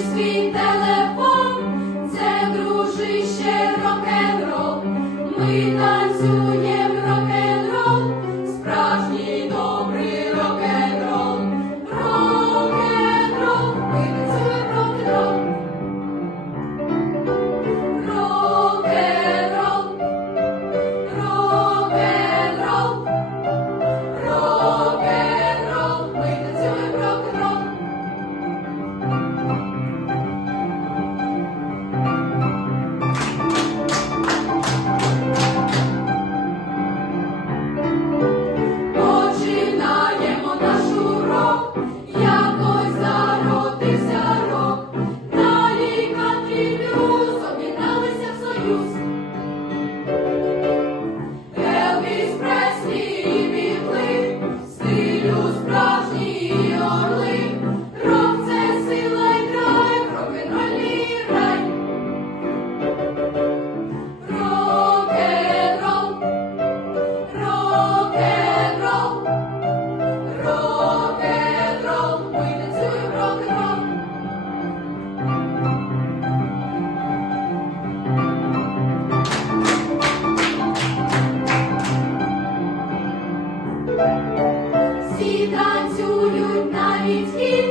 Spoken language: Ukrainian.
свій телефон, це дружище рок-н-рол, ми на. Всі танцюють навіть і.